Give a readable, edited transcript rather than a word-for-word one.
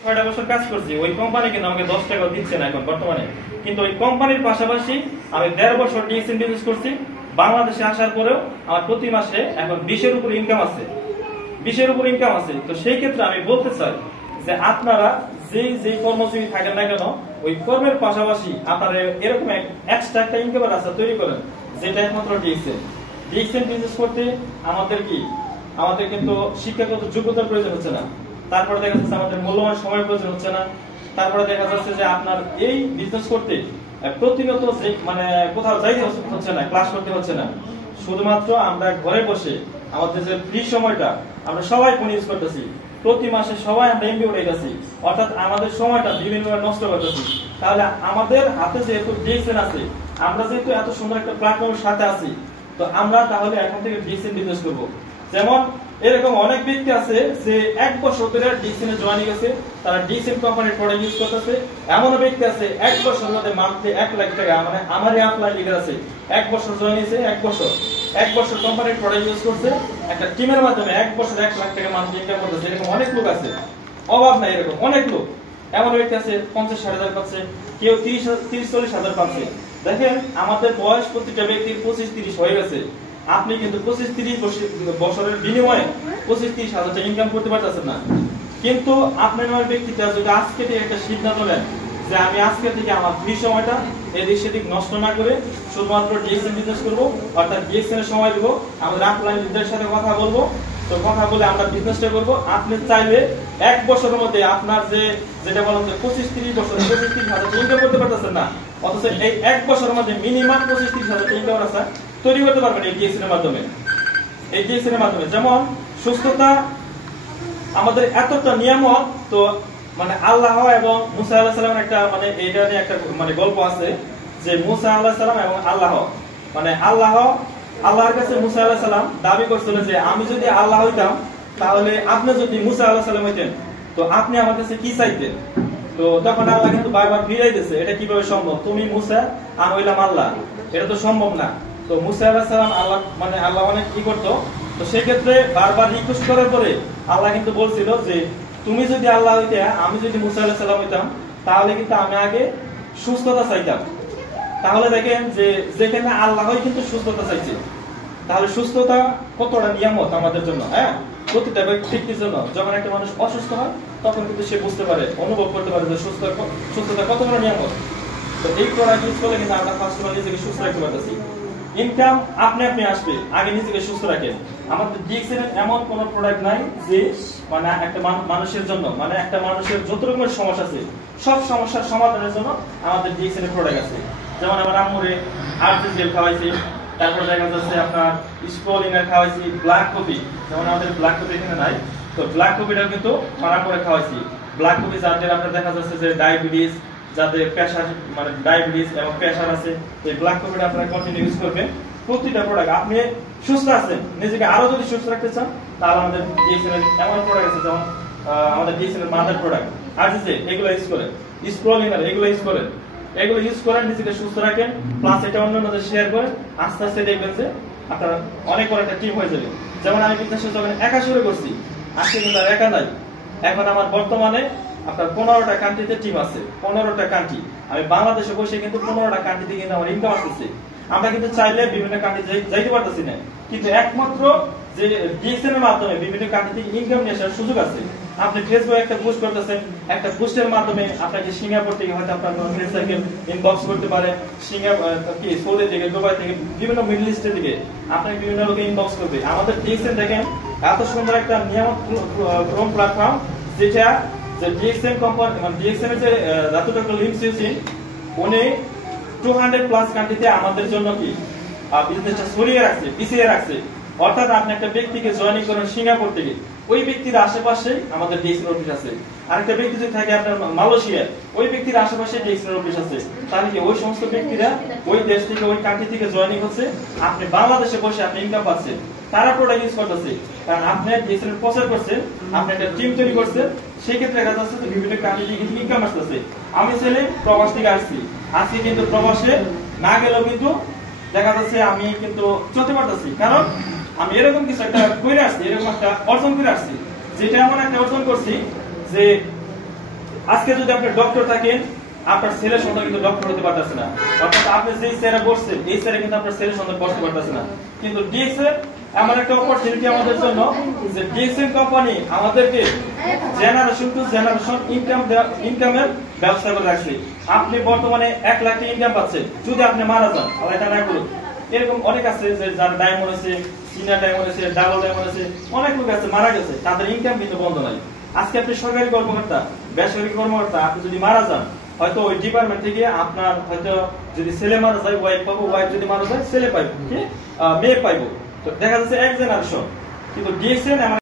6টা বছর কাজ করছি, ওই কোম্পানি কিন্তু আমাকে 10 টাকা দিচ্ছে না এখন বর্তমানে। কিন্তু ওই কোম্পানির পাশাপাশি আমি 1.5 বছর ডিএসএন বিজনেস করছি। বাংলাদেশে আসার পরেও আমার প্রতি মাসে এখন 20-এর উপর ইনকাম আছে, 20-এর উপর ইনকাম আছে। তো সেই ক্ষেত্রে আমি বলতে চাই যে আপনারা যে কর্মজীবী থাকেন না কেন, ওই কর্মের পাশাপাশি আপনারা এরকম এক্সট্রা একটা ইনকামের রাস্তা তৈরি করেন, যেটা একমাত্র ডিএসএন। ডিএসএন বিজনেস করতে আমাদের কিন্তু শিক্ষাগত যোগ্যতার প্রয়োজন হচ্ছে না। তারপরে দেখা যাচ্ছে আমাদের মূল্যবান সময়ের প্রয়োজন হচ্ছে না। তারপরে দেখা যাচ্ছে যে আপনার এই বিজনেস করতে প্রতিনিয়ত মানে কোথাও যাইতে হচ্ছে না, ক্লাস করতে হচ্ছে না। শুধুমাত্র আমরা ঘরে বসে আমাদের যে ফ্রি সময়টা আমরা সবাই ফোন ইউজ করতেছি, প্রতি মাসে সবাই আমরা এমবি উঠাইতেছি, অর্থাৎ আমাদের সময়টা বিভিন্নভাবে নষ্ট করতেছি। তাহলে আমাদের হাতে যেহেতু ডিএসএন আছে, আমরা যেহেতু এত সুন্দর একটা প্ল্যাটফর্মের সাথে আছি, তো আমরা তাহলে এখন থেকে ডিএসএন বিজনেস করবো। যেমন এরকম অনেক ব্যক্তি আছে যে 1 বছর ধরে ডিএসএন এ জয়েন গেছে, তারা ডিএসএন কোম্পানির প্রোডাক্ট ইউজ করতেছে। এমনও ব্যক্তি আছে 1 বছর মধ্যে মান্থলি 1 লাখ টাকা, মানে আমারই অ্যাপ্লাই লিখে আছে 1 বছর জয়েন হয়েছে, 1 বছর কোম্পানির প্রোডাক্ট ইউজ করছে, একটা টিমের মাধ্যমে 1 বছর 1 লাখ টাকা মান্থলি ইনকাম করতেছে। এরকম অনেক লোক আছে, অভাব নাই, এরকম অনেক লোক। এমন ব্যক্তি আছে 50-60 হাজার পাচ্ছে, কেউ 30-40 হাজার পাচ্ছে। দেখেন আমাদের বয়স প্রতিটা ব্যক্তির 25-30 হয়ে গেছে। আপনি কিন্তু 25-30 বছরের বিনিময়ে 25-30 হাজার টাকা ইনকাম করতে পারতেছেন না। কিন্তু আপনার ব্যক্তিটা যদি আজকে থেকে একটা সিদ্ধান্ত নেন যে আমি আজকে থেকে আমার ফ্রি সময়টা এদিক সেদিক নষ্ট না করে শুধুমাত্র ডিএসএন বিজনেস করবো, অর্থাৎ ডিএসএন এর সময় দেবো, আমাদের আপলাইন লিডারের সাথে কথা বলবো, তো কথা বলে আমরা বিজনেসটা করবো। আপনি চাইলে 1 বছরের মধ্যে আপনার যেটা বলেন যে 25-30 বছর 25-30 হাজার ইনকাম করতে পারতেছেন না, অথচ এই 1 বছরের মধ্যে মিনিমাম 25-30 হাজার ইনকাম রাস্তা তৈরি করতে পারবেন এই ডিএসএন এর মাধ্যমে। এই ডিএসএন এর মাধ্যমে যেমন সুস্থতা আমাদের এতটা নিয়ামত, তো মানে আল্লাহ এবং মুসা আলাইহিস সালামের একটা মানে এইটা নিয়ে একটা মানে গল্প আছে যে মুসা আলাইহিস সালাম এবং আল্লাহ, মানে আল্লাহর কাছে মুসা আলাইহিস সালাম দাবি করছিল যে আমি যদি আল্লাহ হইতাম, তাহলে আপনি যদি মুসা আলাইহিস সালাম হইতেন, তো আপনি আমার কাছে কি চাইতেন? তো তখন আল্লাহ কিন্তু বারবার ফিরাই দিয়েছে, এটা কিভাবে সম্ভব? তুমি মুসা, আমি হইলাম আল্লাহ, এটা তো সম্ভব না। তো মুসা আলাইহিস সালাম আল্লাহ অনেক কি করতো, তো সেই ক্ষেত্রে বারবার রিকোয়েস্ট করার পরে আল্লাহ কিন্তু বলছিল যে তুমি যদি আল্লাহ হইতে, আমি যদি মুসা আলাইহিস সালাম হইতাম, তাহলে কিন্তু আমি আগে সুস্থতা চাইতাম। তাহলে দেখেন যে যেখানে আল্লাহই কিন্তু সুস্থতা চাইছে, তাহলে সুস্থতা কতটা নিয়ামত আমাদের জন্য। হ্যাঁ, প্রতিটা ব্যক্তির জন্য। যখন একটা মানুষ অসুস্থ হয় তখন কিন্তু সে বুঝতে পারে, অনুভব করতে পারে যে সুস্থতা কত বড় নিয়ামত। তো এই প্রোডাক্ট ইউজ করলে কিন্তু আমরা ফার্স্ট অফ অল নিজেকে সুস্থ রাখতে পারতেছি। ইনকাম আপনি আসবে, আগে নিজেকে সুস্থ রাখেন। আমাদের ডিএক্সএন এর এমন কোন প্রোডাক্ট নাই যে মানে একটা মানুষের জন্য, মানে একটা মানুষের যত রকমের সমস্যা আছে সব সমস্যার সমাধানের জন্য আমাদের ডিএক্সএন এর প্রোডাক্ট আছে। যেমন আমার আম্মুরে আর্টিফিশিয়াল খাওয়াইছি, তারপর দেখা যাচ্ছে আপনার স্ক্রলিনার খাওয়াইছি, ব্ল্যাক কফি, যেমন আমাদের ব্ল্যাক কফি এখানে নাই, তো ব্ল্যাক কফিটাও কিন্তু মারা করে খাওয়াইছি। ব্ল্যাক কফি যাদের আপনার দেখা যাচ্ছে যে ডায়াবেটিস, যাদের প্রেসার মানে ডায়াবেটিস এবং প্রেসার আছে, এই ব্ল্যাক কফিটা আপনারা কন্টিনিউ ইউজ করবেন। প্রতিটা প্রোডাক্ট আপনি সুস্থ আছেন, নিজেকে আরো যদি সুস্থ রাখতে চান, তাহলে আমাদের ডিএসএন এর এমন প্রোডাক্ট আছে, যেমন আমাদের ডিএসএন এর মাদার প্রোডাক্ট আছে, এগুলো ইউজ করেন, স্ক্রলিনার এগুলো ইউজ করেন, এগুলো ইউজ করেন, নিজেকে সুস্থ রাখেন, প্লাস এটা অন্যান্যদের শেয়ার করেন। আস্তে আস্তে দেখবেন যে আপনার অনেক বড় একটা টিম হয়ে যাবে। যেমন আমি বিজনেস যখন একা শুরু করছি, আজকে কিন্তু আর একা নাই। এখন আমার বর্তমানে আপনার 15টা কান্ট্রিতে টিম আছে, 15টা কান্ট্রি। আমি বাংলাদেশে বসে কিন্তু 15টা কান্ট্রিতে কিন্তু আমার ইনকাম আসতেছে। আমরা কিন্তু চাইলে বিভিন্ন কান্ট্রি যাইতে পারতেছি না, কিন্তু একমাত্র যে ডিএসএন এর মাধ্যমে বিভিন্ন কান্ট্রি থেকে ইনকাম নিয়ে আসার সুযোগ আছে। আপনি ফেসবুকে একটা পোস্ট করতেছেন, একটা পোস্টের মাধ্যমে আপনাকে সিঙ্গাপুর থেকে হয়তো আপনার কোনো ফ্রেন্ড সার্কেল ইনবক্স করতে পারে, সৌদি থেকে, দুবাই থেকে, বিভিন্ন মিডল ইস্টের দিকে আপনাকে বিভিন্ন লোকে ইনবক্স করবে। আমাদের ডিএসএন দেখেন এত সুন্দর একটা নিয়ামক ক্রোম প্ল্যাটফর্ম, যেটা যে ডিএক্সএন কোম্পানি মানে ডিএক্সএন এর যে রাতু ডক্টর লিম সিউচিন, উনি 200+ কান্ট্রিতে আমাদের জন্য কি বিজনেসটা ছড়িয়ে রাখছে, পিছিয়ে রাখছে। অর্থাৎ আপনি একটা ব্যক্তিকে জয়েনিং করেন সিঙ্গাপুর থেকে, ওই ব্যক্তির আশেপাশে আমাদের ডিএক্সএন অফিস আছে। আরেকটা ব্যক্তি যদি থাকে আপনার মালয়েশিয়া, ওই ব্যক্তির আশেপাশে ডিএক্সএন অফিস আছে। তাহলে কি ওই সমস্ত ব্যক্তিরা ওই দেশ থেকে, ওই কান্ট্রি থেকে জয়েনিং হচ্ছে, আপনি বাংলাদেশে বসে আপনি ইনকাম পাচ্ছেন, তারা প্রোডাক্ট ইউজ করতেছে। কারণ আপনি ডিএক্সএন এর প্রচার করছেন, আপনি একটা টিম তৈরি করছেন, সেই ক্ষেত্রে দেখা যাচ্ছে যে বিভিন্ন কান্ট্রি থেকে ইনকাম আসতেছে। আমি ছেলে প্রবাস থেকে আসছি, আজকে কিন্তু প্রবাসে না গেলেও কিন্তু দেখা যাচ্ছে আমি কিন্তু চলতে পারতেছি, কারণ আমি এরকম কিছু একটা করে আসছি, এরকম একটা অর্জন করে আসছি, যেটা এমন একটা অর্জন করছি যে আজকে যদি আপনি ডক্টর থাকেন, আপনার ছেলের সন্তান কিন্তু ডক্টর হতে পারতেছে না, অর্থাৎ আপনি যে স্যারে বসছেন এই স্যারে কিন্তু আপনার ছেলের সন্তান বসতে পারতেছে না। কিন্তু ডিএসএন এমন একটা অপরচুনিটি আমাদের জন্য যে ডিএসএন কোম্পানি আমাদেরকে জেনারেশন টু জেনারেশন ইনকামের ব্যবস্থা করে রাখছে। আপনি বর্তমানে 1 লাখ টাকা ইনকাম পাচ্ছেন, যদি আপনি মারা যান, আল্লাহ এটা না করুক। এরকম অনেক আছে যে যার ডায়মন্ড আছে, সিনিয়র ডায়মন্ড আছে, ডাবল ডায়মন্ড আছে, অনেক লোক আছে মারা গেছে, তাদের ইনকাম কিন্তু বন্ধ নাই। আজকে আপনি সরকারি কর্মকর্তা, বেসরকারি কর্মকর্তা, আপনি যদি মারা যান, হয়তো ওই ডিপার্টমেন্ট থেকে আপনার হয়তো যদি ছেলে মারা যায় ওয়াইফ পাবো, ওয়াইফ যদি মারা যায় ছেলে পাইবো, মেয়ে পাইবো। তো দেখা যাচ্ছে এক জেনারেশন। কিন্তু ডিএসএন